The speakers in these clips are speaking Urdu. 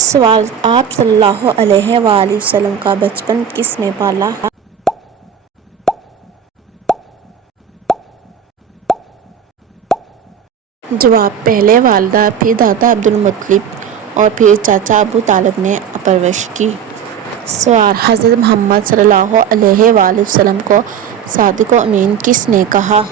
سوال: آپ صلی اللہ علیہ وآلہ وسلم کا بچپن کس نے پالا؟ جواب: پہلے والدہ، پھر دادا عبدالمطلب اور پھر چاچا ابو طالب نے پرورش کی۔ سوال: حضرت محمد صلی اللہ علیہ وآلہ وسلم کو صادق و امین کس نے کہا؟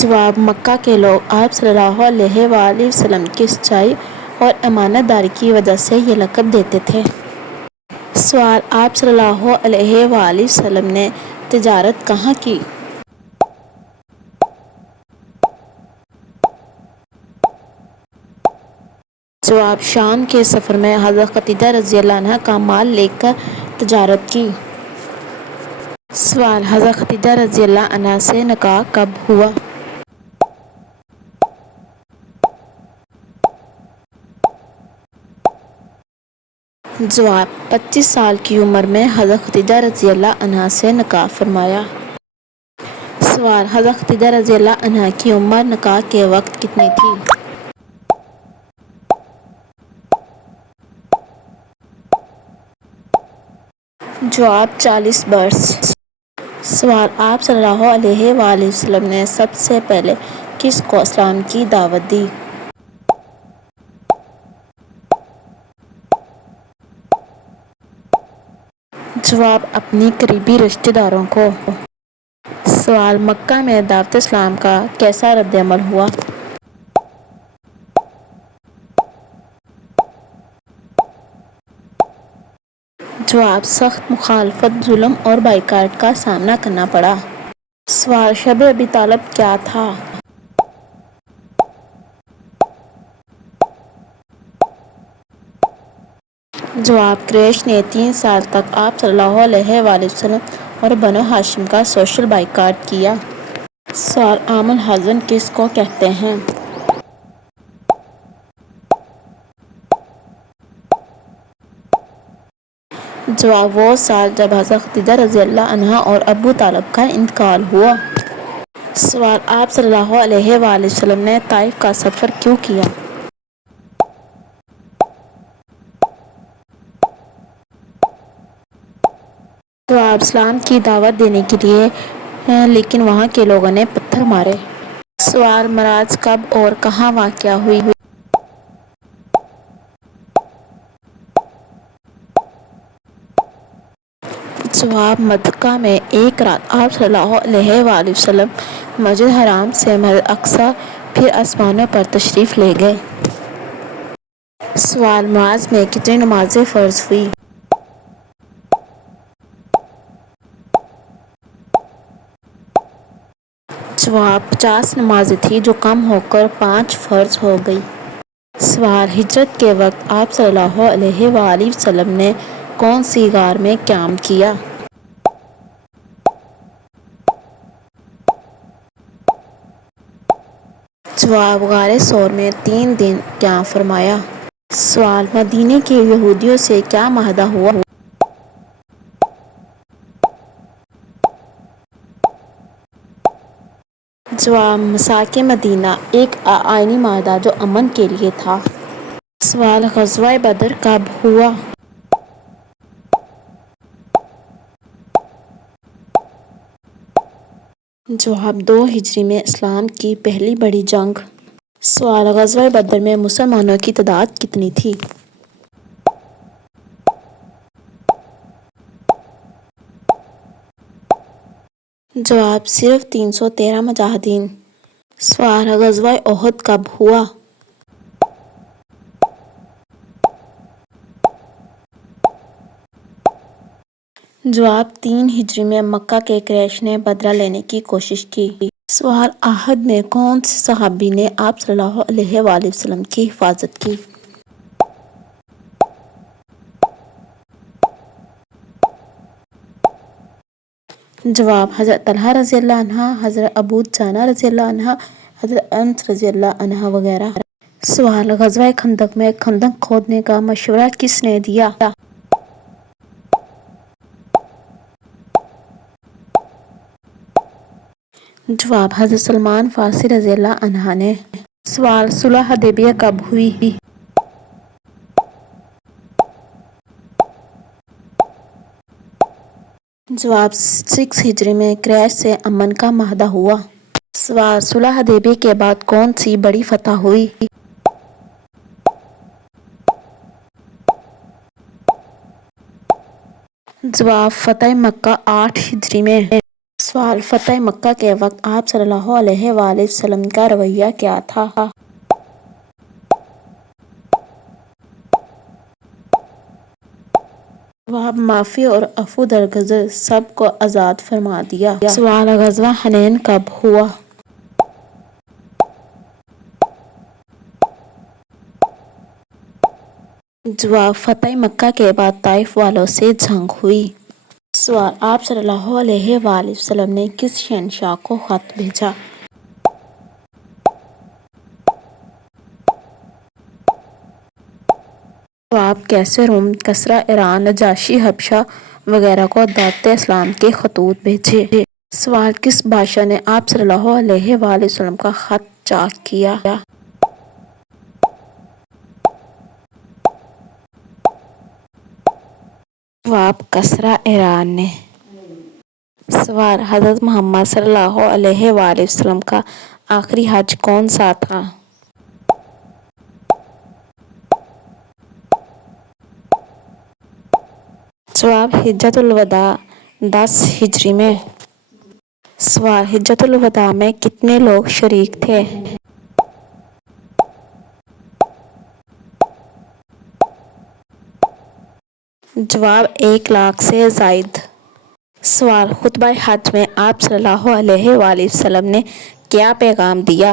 جواب: مکہ کے لوگ آپ صلی اللہ علیہ وآلہ وسلم کی سچائی اور امانت داری کی وجہ سے یہ لقب دیتے تھے۔ سوال: آپ صلی اللہ علیہ وآلہ وسلم نے تجارت کہاں کی؟ جواب: شام کے سفر میں حضرت خدیجہ رضی اللہ عنہا کا مال لے کر تجارت کی۔ سوال: حضرت خدیجہ رضی اللہ عنہا سے نکاح کب ہوا؟ جواب: 25 سال کی عمر میں حضرت خدیجہ رضی اللہ عنہا سے نکاح فرمایا۔ سوال: حضرت خدیجہ رضی اللہ عنہا کی عمر نکاح کے وقت کتنی تھی؟ جواب: 40 برس۔ سوال: آپ صلی اللہ علیہ وآلہ وسلم نے سب سے پہلے کس کو اسلام کی دعوت دی؟ جواب: اپنی قریبی رشتہ داروں کو۔ سوال: مکہ میں دعوت اسلام کا کیسا رد عمل ہوا؟ جواب: سخت مخالفت، ظلم اور بائیکاٹ کا سامنا کرنا پڑا۔ سوال: شب ابی طالب کیا تھا؟ جواب: قریش نے 3 سال تک آپ صلی اللہ علیہ وآلہ وسلم اور بنو ہاشم کا سوشل بائیکاٹ کیا۔ سوال: عام الحزن کس کو کہتے ہیں؟ جواب: وہ سال جب حضرت خدیجہ رضی اللہ عنہا اور ابو طالب کا انتقال ہوا۔ سوال: آپ صلی اللہ علیہ وآلہ وسلم نے طائف کا سفر کیوں کیا؟ جواب: اسلام کی دعوت دینے کے لیے، لیکن وہاں کے لوگوں نے پتھر مارے۔ سوال: معراج کب اور کہاں واقع ہوئی؟ جواب: مکہ میں ایک رات آپ صلی اللہ علیہ وآلہ وسلم مسجد حرام سے مسجد اقصی پھر آسمانوں پر تشریف لے گئے۔ سوال: معراج میں کتنی نمازیں فرض ہوئیں؟ جواب: 50 نمازیں تھیں جو کم ہو کر 5 فرض ہو گئیں۔ سوال: ہجرت کے وقت آپ صلی اللہ علیہ وآلہ وسلم نے کون سی غار میں قیام کیا؟ جواب: غار ثور میں 3 دن قیام فرمایا۔ سوال: مدینے کے یہودیوں سے کیا معاہدہ ہوا؟ جواب: میثاق مدینہ، ایک آئینی معاہدہ جو امن کے لیے تھا۔ سوال: غزوہ بدر کب ہوا؟ جواب: 2 ہجری میں اسلام کی پہلی بڑی جنگ۔ سوال: غزوہ بدر میں مسلمانوں کی تعداد کتنی تھی؟ جواب: صرف 313 مجاہدین۔ سوال: غزوہ احد کب ہوا؟ جواب: 3 ہجری میں مکہ کے قریش نے بدلہ لینے کی کوشش کی۔ سوال: احد میں کون سے صحابی نے آپ صلی اللہ علیہ وآلہ وسلم کی حفاظت کی؟ جواب: حضرت طلحہ رضی اللہ عنہ، حضرت ابو دجانہ رضی اللہ عنہ، حضرت انس رضی اللہ عنہ وغیرہ۔ سوال: غزوہ خندق میں خندق کھودنے کا مشورہ کس نے دیا؟ جواب: حضرت سلمان فارسی رضی اللہ عنہ نے۔ سوال: صلح حدیبیہ کب ہوئی؟ جواب: 6 ہجری میں قریش سے امن کا معاہدہ ہوا۔ سوال: صلح حدیبیہ کے بعد کون سی بڑی فتح ہوئی؟ جواب: فتح مکہ 8 ہجری میں۔ سوال: فتح مکہ کے وقت آپ صلی اللہ علیہ وآلہ وسلم کا رویہ کیا تھا؟ جواب: معافی اور عفو درگزر سب کو آزاد فرما دیا۔ سوال: غزوہ حنین کب ہوا؟ جواب: فتح مکہ کے بعد طائف والوں سے جنگ ہوئی۔ سوال: آپ صلی اللہ علیہ وآلہ وسلم نے کس شہنشاہ کو خط بھیجا؟ جواب: قیصر روم، کسریٰ ایران، نجاشی حبشہ وغیرہ کو دعوت اسلام کے خطوط بھیجے۔ سوال: کس بادشاہ نے آپ صلی اللہ علیہ وآلہ وسلم کا خط چاک کیا؟ جواب: کسریٰ ایران نے۔ سوال: حضرت محمد صلی اللہ علیہ وآلہ وسلم کا آخری حج کون سا تھا؟ جواب: حجۃ الوداع 10 ہجری میں۔ سوال: حجۃ الوداع میں کتنے لوگ شریک تھے؟ جواب: 1,00,000 سے زائد۔ سوال: خطبہ حج میں آپ صلی اللہ علیہ وآلہ وسلم نے کیا پیغام دیا؟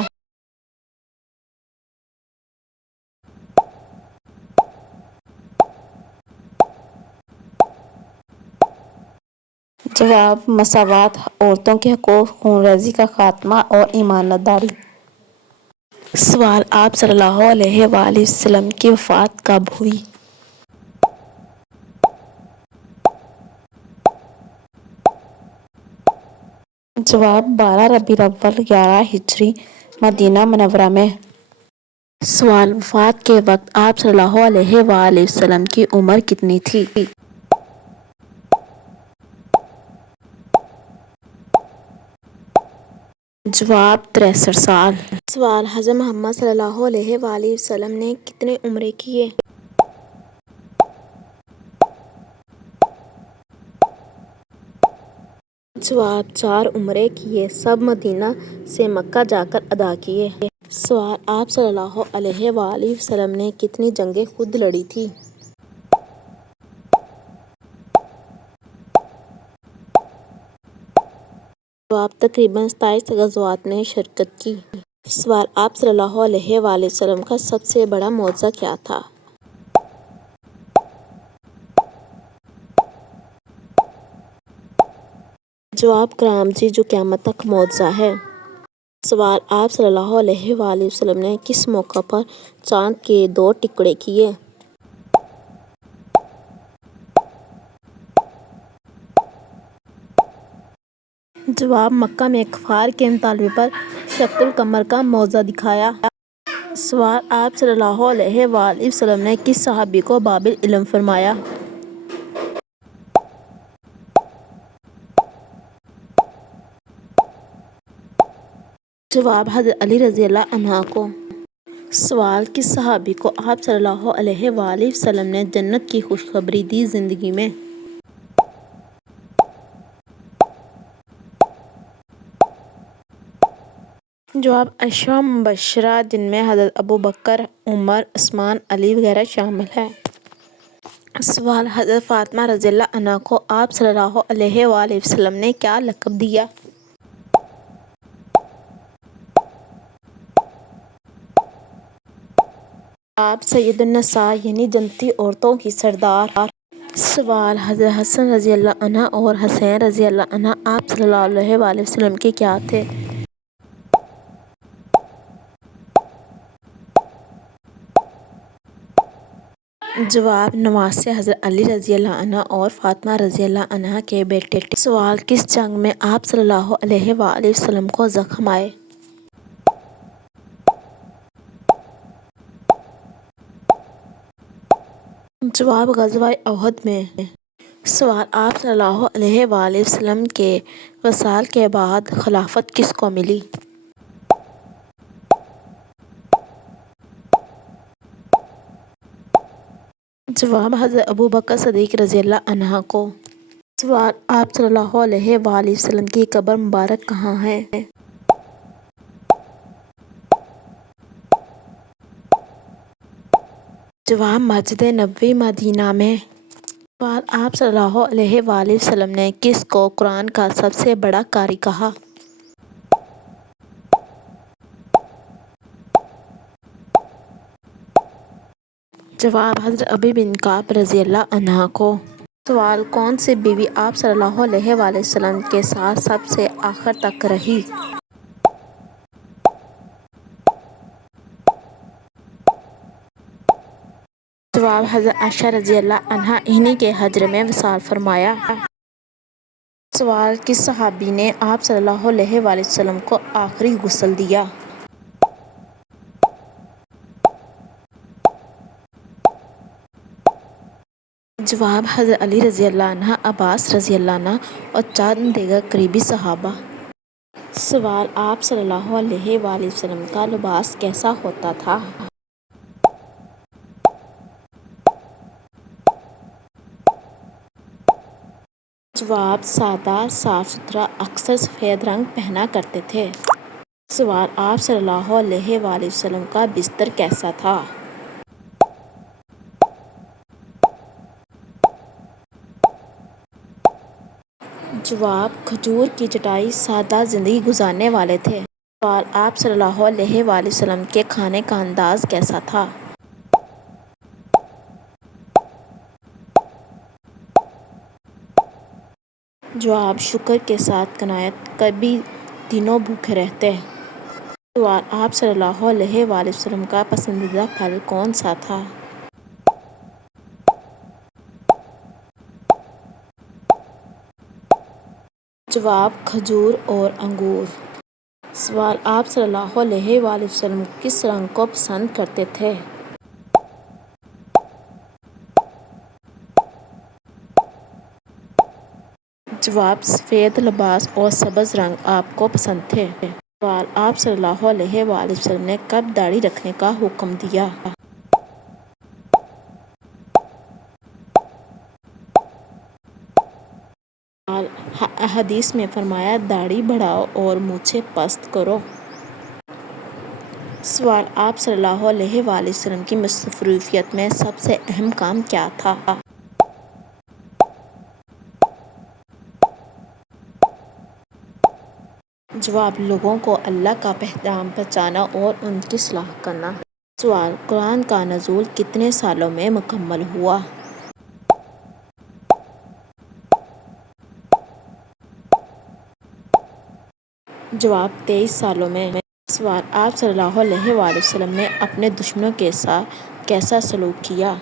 جواب: مساوات، عورتوں کے حقوق، خون ریزی کا خاتمہ اور امانت داری۔ سوال: آپ صلی اللہ علیہ وآلہ وسلم کی وفات کب ہوئی؟ جواب: 12 ربیع الاول 11 ہجری، مدینہ منورہ میں۔ سوال: وفات کے وقت آپ صلی اللہ علیہ وآلہ وسلم کی عمر کتنی تھی؟ جواب: 63 سال۔ سوال: حضرت محمد صلی اللہ علیہ وآلہ وسلم نے کتنے عمرے کیے؟ جواب: 4 عمرے کیے، سب مدینہ سے مکہ جا کر ادا کیے۔ سوال: آپ صلی اللہ علیہ وآلہ وسلم نے کتنی جنگیں خود لڑی تھیں؟ جواب: تقریباً 27 غزوات میں شرکت کی۔ سوال: آپ صلی اللہ علیہ وآلہ وسلم کا سب سے بڑا معجزہ کیا تھا؟ جواب: کرامتی جو قیامت تک معجزہ ہے۔ سوال: آپ صلی اللہ علیہ وآلہ وسلم نے کس موقع پر چاند کے 2 ٹکڑے کیے؟ جواب: مکہ میں کفار کے مطالبے پر شق القمر کا معجزہ دکھایا۔ سوال: آپ صلی اللہ علیہ وآلہ وسلم نے کس صحابی کو باب العلم فرمایا؟ جواب: حضرت علی رضی اللہ عنہ کو۔ سوال: کس صحابی کو آپ صلی اللہ علیہ وآلہ وسلم نے جنت کی خوشخبری دی زندگی میں؟ جواب: 10 مبشرہ جن میں حضرت ابوبکر، عمر، عثمان، علی وغیرہ شامل ہیں۔ سوال: حضرت فاطمہ رضی اللہ عنہا کو آپ صلی اللہ علیہ وآلہ وسلم نے کیا لقب دیا؟ جواب: سید النساء یعنی جنتی عورتوں کی سردار۔ سوال: حضرت حسن رضی اللہ عنہ اور حسین رضی اللہ عنہ آپ صلی اللہ علیہ وآلہ وسلم کے کیا تھے؟ جواب: نماز سے حضرت علی رضی اللہ عنہ اور فاطمہ رضی اللہ عنہا کے بیٹے تھے۔ سوال: کس جنگ میں آپ صلی اللہ علیہ وآلہ وسلم کو زخم آئے؟ جواب: غزوہ احد میں۔ سوال: آپ صلی اللہ علیہ وآلہ وسلم کے وصال کے بعد خلافت کس کو ملی؟ جواب: حضرت ابوبکر صدیق رضی اللہ عنہ کو۔ سوال: آپ صلی اللہ علیہ وآلہ وسلم کی قبر مبارک کہاں ہے؟ جواب: مسجد نبوی مدینہ میں۔ سوال: آپ صلی اللہ علیہ وآلہ وسلم نے کس کو قرآن کا سب سے بڑا قاری کہا؟ جواب: حضرت ابی بن کعب رضی اللہ عنہ کو۔ سوال: کون سی بیوی آپ صلی اللہ علیہ وآلہ وسلم کے ساتھ سب سے آخر تک رہی؟ جواب: حضرت عائشہ رضی اللہ عنہا، انہی کے حجر میں وصال فرمایا۔ سوال: کس صحابی نے آپ صلی اللہ علیہ وآلہ وسلم کو آخری غسل دیا؟ جواب: حضرت علی رضی اللہ عنہ، عباس رضی اللہ عنہ اور چند دیگر قریبی صحابہ۔ سوال: آپ صلی اللہ علیہ وآلہ وسلم کا لباس کیسا ہوتا تھا؟ جواب: سادہ، صاف ستھرا، اکثر سفید رنگ پہنا کرتے تھے۔ سوال: آپ صلی اللہ علیہ وآلہ وسلم کا بستر کیسا تھا؟ جواب: کھجور کی چٹائی، سادہ زندگی گزارنے والے تھے۔ سوال: آپ صلی اللہ علیہ وآلہ وسلم کے کھانے کا انداز کیسا تھا؟ جواب: شکر کے ساتھ قناعت، کبھی دنوں بھوکے رہتے۔ سوال: آپ صلی اللہ علیہ وآلہ وسلم کا پسندیدہ پھل کون سا تھا؟ جواب: کھجور اور انگور۔ سوال: آپ صلی اللہ علیہ وآلہ وسلم کس رنگ کو پسند کرتے تھے؟ جواب: سفید لباس اور سبز رنگ آپ کو پسند تھے۔ سوال: آپ صلی اللہ علیہ وآلہ وسلم نے کب داڑھی رکھنے کا حکم دیا؟ سوال: حدیث میں فرمایا داڑھی بڑھاؤ اور مونچھیں پست کرو۔ سوال: آپ صلی اللہ علیہ وآلہ وسلم کی مصروفیت میں سب سے اہم کام کیا تھا؟ جواب: لوگوں کو اللہ کا پیغام پہنچانا اور ان کی اصلاح کرنا۔ سوال: قرآن کا نزول کتنے سالوں میں مکمل ہوا؟ جواب: 23 سالوں میں۔ سوال: آپ صلی اللہ علیہ وآلہ وسلم نے اپنے دشمنوں کے ساتھ کیسا سلوک کیا؟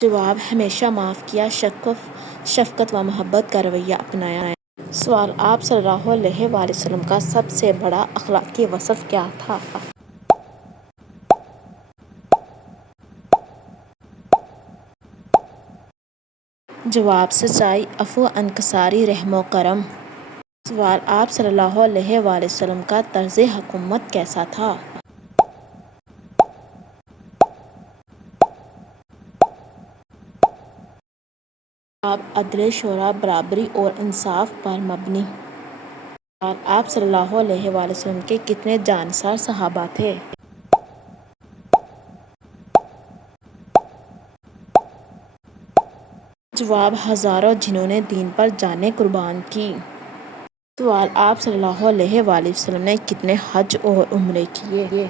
جواب: ہمیشہ معاف کیا، شفقت و محبت کا رویہ اپنایا۔ سوال: آپ صلی اللہ علیہ وآلہ وسلم کا سب سے بڑا اخلاقی وصف کیا تھا؟ جواب: سچائی، عفو، انکساری، رحم و کرم۔ سوال: آپ صلی اللہ علیہ وآلہ وسلم کا طرز حکومت کیسا تھا؟ جواب: عدل، شورى، برابری اور انصاف پر مبنی۔ سوال: آپ صلی اللہ علیہ وآلہ وسلم کے کتنے جانصار صحابہ تھے؟ جواب: ہزاروں، جنہوں نے دین پر جانیں قربان کی۔ سوال: آپ صلی اللہ علیہ وآلہ وسلم نے کتنے حج اور عمرے کیے؟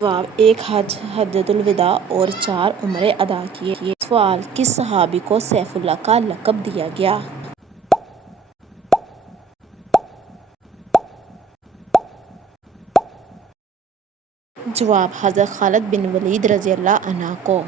جواب: ایک حج حجۃ الوداع اور 4 عمرے ادا کیے۔ سوال: کس صحابی کو سیف اللہ کا لقب دیا گیا؟ جواب: حضرت خالد بن ولید رضی اللہ عنہ کو۔